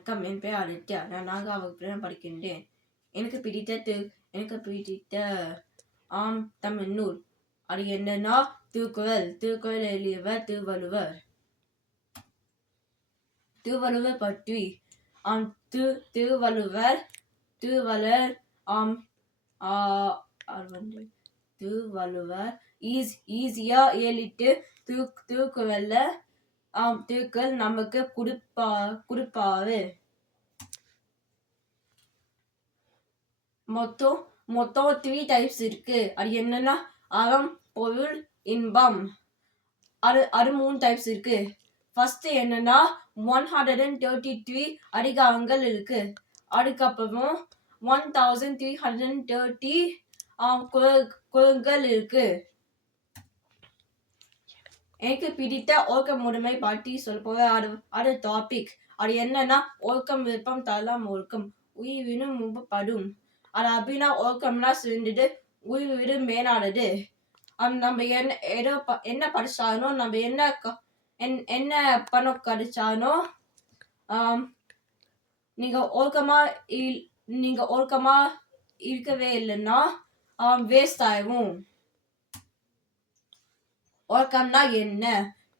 வணக்கம், என் பெயர் ஆதித்யா. நான் 4வது வகுப்பில் படிக்கின்றேன். எனக்கு பிடித்த தமிழ் நூல் அது என்னன்னா திருக்குறள். திருக்குறள் எழுதியவர் திருவள்ளுவர். திருவள்ளுவர் பற்றி திருவள்ளுவர் திருவள்ளுவர் ஈஸியா எழுதிட்டு திருக்குறள்ல திருக்குறள் நமக்கு கொடுப்பாரு. மொத்தம் 3 டைப்ஸ் இருக்கு. அது என்னன்னா அறம், பொருள், இன்பம். அது 3 டைப்ஸ் இருக்கு. ஃபர்ஸ்ட் என்னன்னா 133 அதிகாரங்கள் இருக்கு. அதுக்கப்புறம் 1330 குறள்கள் இருக்கு. எனக்கு பிடித்த ஒழுக்க முறைமை பற்றி சொல்ல போற அது டாபிக். அது என்னன்னா ஒழுக்கம் விருப்பம் தரலாம் ஒழுக்கம் உயிரினும் முன்பப்படும். அது அப்படின்னா ஒழுக்கம்னா சேர்ந்துட்டு உயிரிடு மேலானது. நம்ம என்ன படிச்சாலும் நம்ம என்ன பண்ண கிடைச்சாலும் நீங்க ஒழுக்கமா இருக்கவே இல்லைன்னா வேஸ்ட் ஆகும். ஒழுக்கம்னா என்ன?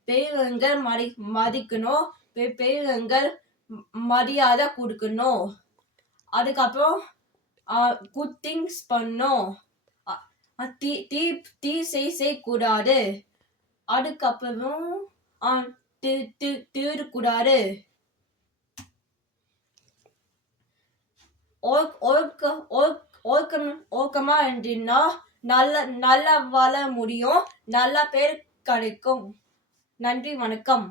பெரியவங்கள் மதிக்கணும், பெரியவங்கள் மரியாதை கொடுக்கணும். அதுக்கப்புறம் குட் திங்ஸ் பண்ணணும், தீ செய்யக்கூடாது. அதுக்கப்புறம் திருடக்கூடாது. ஒழுக்கமா இருந்துன்னா நல்ல வாழ முடியும், நல்ல பேர் கிடைக்கும். நன்றி, வணக்கம்.